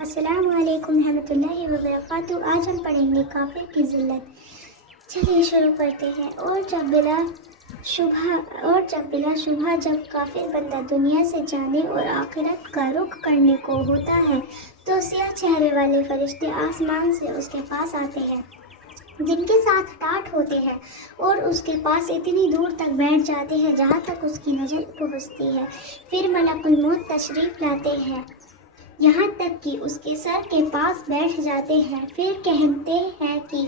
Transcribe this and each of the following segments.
السلام علیکم ورحمۃ اللہ وبرکاتہ۔ آج ہم پڑھیں گے کافر کی ذلت۔ چلیے شروع کرتے ہیں۔ اور جب بلا شبہ جب کافر بندہ دنیا سے جانے اور آخرت کا رخ کرنے کو ہوتا ہے تو سیاہ چہرے والے فرشتے آسمان سے اس کے پاس آتے ہیں جن کے ساتھ ٹاٹ ہوتے ہیں اور اس کے پاس اتنی دور تک بیٹھ جاتے ہیں جہاں تک اس کی نظر پہنچتی ہے۔ پھر ملک الموت تشریف لاتے ہیں یہاں تک کہ اس کے سر کے پاس بیٹھ جاتے ہیں۔ پھر کہتے ہیں کہ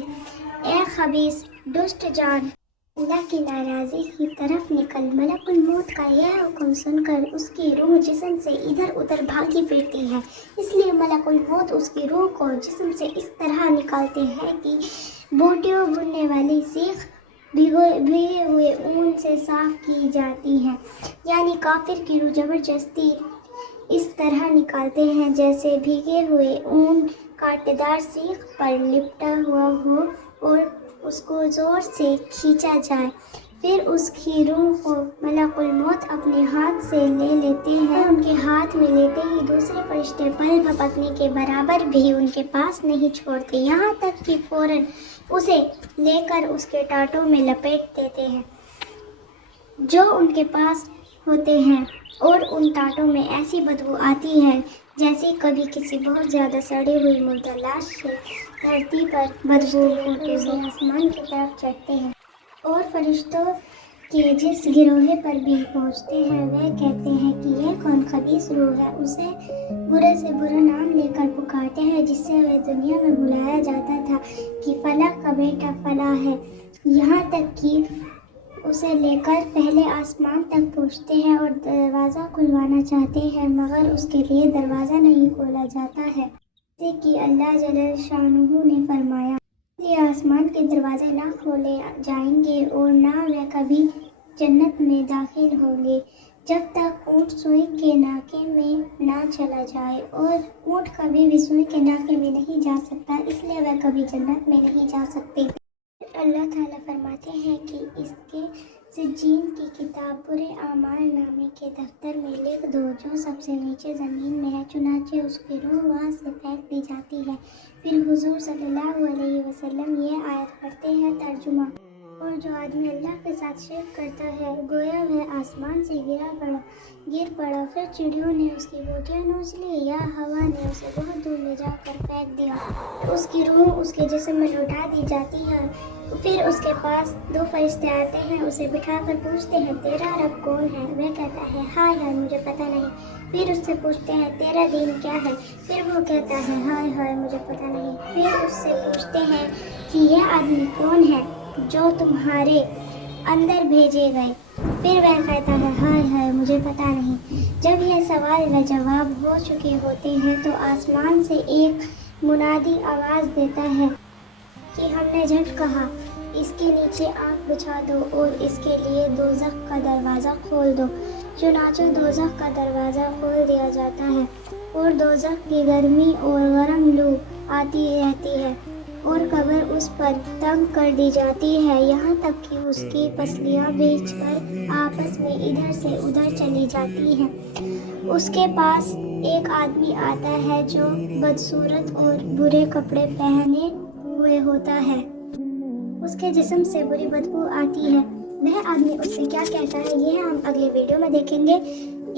اے خبیث دشت جان، اللہ کی ناراضی کی طرف نکل۔ ملک الموت کا یہ حکم سن کر اس کی روح جسم سے ادھر ادھر بھاگی پھرتی ہے، اس لیے ملک الموت اس کی روح کو جسم سے اس طرح نکالتے ہیں کہ بوٹیوں بننے والی سیخ بھیگے ہوئے اون سے صاف کی جاتی ہے، یعنی کافر کی روح زبردستی اس طرح نکالتے ہیں جیسے بھیگے ہوئے اون کانٹےدار سیخ پر لپٹا ہوا ہو اور اس کو زور سے کھینچا جائے۔ پھر اس کی روح کو ملک الموت اپنے ہاتھ سے لے لیتے ہیں۔ ان کے ہاتھ میں لیتے ہی دوسرے فرشتے پل جھپکنے کے برابر بھی ان کے پاس نہیں چھوڑتے، یہاں تک کہ فوراً اسے لے کر اس کے ٹانٹوں میں لپیٹ دیتے ہیں جو ان کے پاس ہوتے ہیں، اور ان ٹانٹوں میں ایسی بدبو آتی ہے جیسے کبھی کسی بہت زیادہ سڑی ہوئی مردہ لاش سے دھرتی پر بدبو پھوٹے ہوئے آسمان کی طرف چڑھتے ہیں اور فرشتوں کے جس گروہ پر بھی پہنچتے ہیں وہ کہتے ہیں کہ یہ کون خبیث روح ہے، اسے برے سے برا نام لے کر پکارتے ہیں جس سے وہ دنیا میں بلایا جاتا تھا کہ فلاں کا بیٹا فلاں ہے، یہاں تک کہ اسے لے کر پہلے آسمان تک پہنچتے ہیں اور دروازہ کھلوانا چاہتے ہیں مگر اس کے لیے دروازہ نہیں کھولا جاتا ہے، جیسے کہ اللہ جل شانہ نے فرمایا، اس لیے آسمان کے دروازے نہ کھولے جائیں گے اور نہ وہ کبھی جنت میں داخل ہوں گے جب تک اونٹ سوئی کے ناکے میں نہ چلا جائے، اور اونٹ کبھی بھی سوئی کے ناکے میں نہیں جا سکتا، اس لیے وہ کبھی جنت میں نہیں جا سکتے۔ اللہ تعالیٰ فرماتے ہیں کہ اس کے سجین کی کتاب برے اعمال نامے کے دفتر میں لکھ دو جو سب سے نیچے زمین میں ہے، چنانچہ اس کی روح وہاں سے پھینک دی جاتی ہے۔ پھر حضور صلی اللہ علیہ وسلم یہ آیت پڑھتے ہیں، ترجمہ: اور جو آدمی اللہ کے ساتھ شرک کرتا ہے گویا وہ آسمان سے گر پڑا، پھر چڑیوں نے اس کی بوٹیاں نوچ لی یا ہوا نے اسے بہت دور لے جا کر پھینک دیا، اس کی روح اس کے جسم میں لوٹا دی جاتی ہے۔ پھر اس کے پاس دو فرشتے آتے ہیں، اسے بٹھا کر پوچھتے ہیں تیرا رب کون ہے؟ وہ کہتا ہے ہائے ہائے مجھے پتہ نہیں۔ پھر اس سے پوچھتے ہیں تیرا دین کیا ہے؟ پھر وہ کہتا ہے ہائے ہائے مجھے پتہ نہیں۔ پھر اس سے پوچھتے ہیں کہ یہ آدمی کون ہے جو تمہارے اندر بھیجے گئے؟ پھر وہ کہتا ہے ہائے ہائے مجھے پتہ نہیں۔ جب یہ سوال و جواب ہو چکے ہوتے ہیں تو آسمان سے ایک منادی آواز دیتا ہے کہ ہم نے جھٹ کہا، اس کے نیچے آگ بچھا دو اور اس کے لیے دوزخ کا دروازہ کھول دو۔ چنانچہ دوزخ کا دروازہ کھول دیا جاتا ہے اور دوزخ کی گرمی اور گرم لو آتی رہتی ہے اور قبر اس پر تنگ کر دی جاتی ہے یہاں تک کہ اس کی پسلیاں بھیج کر آپس میں ادھر سے ادھر چلی جاتی ہیں۔ اس کے پاس ایک آدمی آتا ہے جو بدصورت اور برے کپڑے پہنے ہوئے ہوتا ہے، اس کے جسم سے بری بدبو آتی ہے۔ وہ آدمی اس سے کیا کہتا ہے یہ ہم اگلے ویڈیو میں دیکھیں گے۔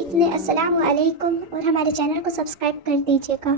اتنے السلام علیکم، اور ہمارے چینل کو سبسکرائب کر دیجیے گا۔